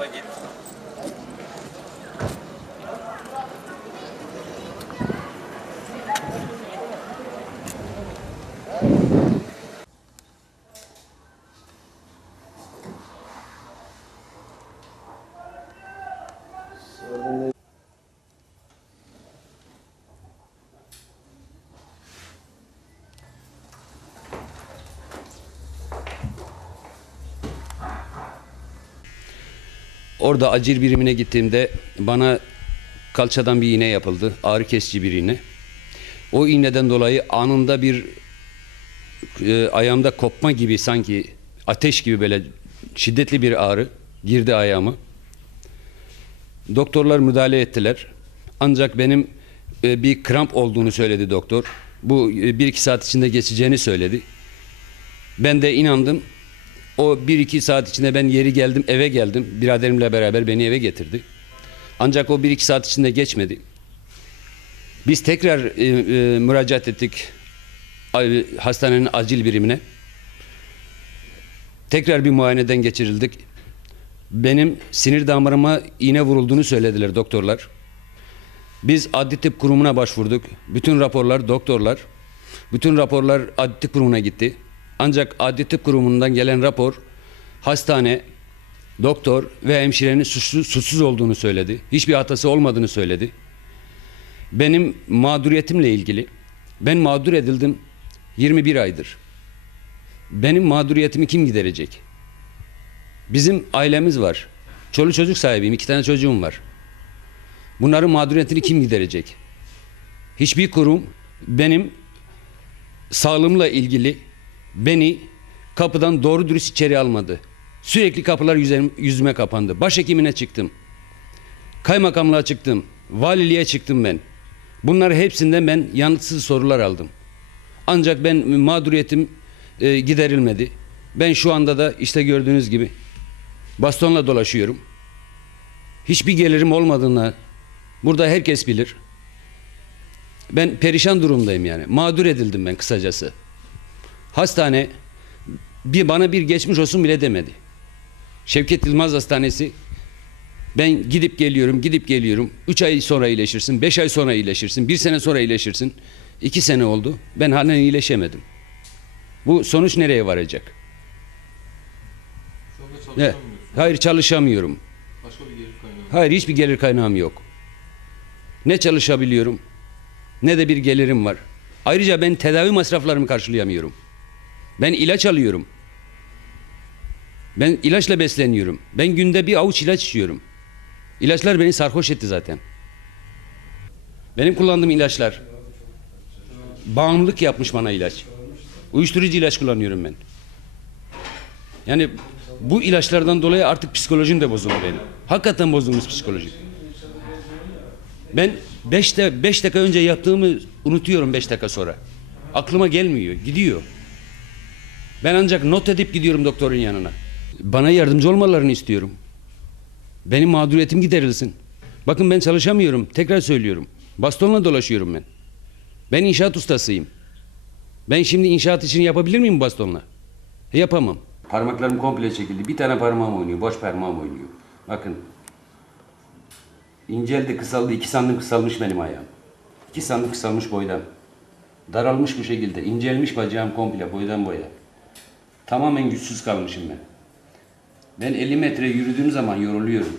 sola git. Orada acil birimine gittiğimde bana kalçadan bir iğne yapıldı. Ağrı kesici bir iğne. O iğneden dolayı anında bir ayağımda kopma gibi, sanki ateş gibi böyle şiddetli bir ağrı girdi ayağıma. Doktorlar müdahale ettiler. Ancak benim bir kramp olduğunu söyledi doktor. Bu 1-2 saat içinde geçeceğini söyledi. Ben de inandım. O 1-2 saat içinde ben yeri geldim, eve geldim. Biraderimle beraber beni eve getirdi. Ancak o 1-2 saat içinde geçmedi. Biz tekrar müracaat ettik hastanenin acil birimine. Tekrar bir muayeneden geçirildik. Benim sinir damarıma iğne vurulduğunu söylediler doktorlar. Biz Adli Tıp Kurumu'na başvurduk. Bütün raporlar, bütün raporlar Adli Tıp Kurumu'na gitti. Ancak Adli Tıp Kurumu'ndan gelen rapor hastane, doktor ve hemşirenin suçsuz olduğunu söyledi. Hiçbir hatası olmadığını söyledi. Benim mağduriyetimle ilgili, ben mağdur edildim 21 aydır. Benim mağduriyetimi kim giderecek? Bizim ailemiz var. Çoluk çocuk sahibiyim, 2 tane çocuğum var. Bunların mağduriyetini kim giderecek? Hiçbir kurum benim sağlığımla ilgili beni kapıdan doğru dürüst içeri almadı. Sürekli kapılar yüzüme kapandı. Başhekimine çıktım. Kaymakamlığa çıktım. Valiliğe çıktım ben. Bunlar hepsinden ben yanıtsız sorular aldım. Ancak ben mağduriyetim giderilmedi. Ben şu anda da işte gördüğünüz gibi bastonla dolaşıyorum. Hiçbir gelirim olmadığını burada herkes bilir. Ben perişan durumdayım yani. Mağdur edildim ben kısacası. Hastane bana bir geçmiş olsun bile demedi. Şevket Yılmaz Hastanesi, ben gidip geliyorum. 3 ay sonra iyileşirsin, 5 ay sonra iyileşirsin, 1 sene sonra iyileşirsin. 2 sene oldu. Ben halen iyileşemedim. Bu sonuç nereye varacak? Şu anda çalışamıyorsun. Hayır, çalışamıyorum. Başka bir gelir kaynağı. Hayır, hiçbir gelir kaynağım yok. Ne çalışabiliyorum, ne de bir gelirim var. Ayrıca ben tedavi masraflarımı karşılayamıyorum. Ben ilaç alıyorum. Ben ilaçla besleniyorum. Ben günde bir avuç ilaç içiyorum. İlaçlar beni sarhoş etti zaten. Benim kullandığım ilaçlar bağımlılık yapmış bana ilaç. Uyuşturucu ilaç kullanıyorum ben. Yani bu ilaçlardan dolayı artık psikolojim de bozuldu benim. Hakikaten bozulmuş psikolojim. Ben 5 dakika önce yaptığımı unutuyorum 5 dakika sonra. Aklıma gelmiyor, gidiyor. Ben ancak not edip gidiyorum doktorun yanına. Bana yardımcı olmalarını istiyorum. Benim mağduriyetim giderilsin. Bakın ben çalışamıyorum, tekrar söylüyorum. Bastonla dolaşıyorum ben. Ben inşaat ustasıyım. Ben şimdi inşaat için yapabilir miyim bastonla? Yapamam. Parmaklarım komple çekildi. Bir tane parmağım oynuyor, boş parmağım oynuyor. Bakın. İnceldi, kısaldı. 2 santim kısalmış benim ayağım. 2 santim kısalmış boydan. Daralmış bu şekilde. İncelmiş bacağım komple boydan boya. Tamamen güçsüz kalmışım ben. Ben 50 metre yürüdüğüm zaman yoruluyorum.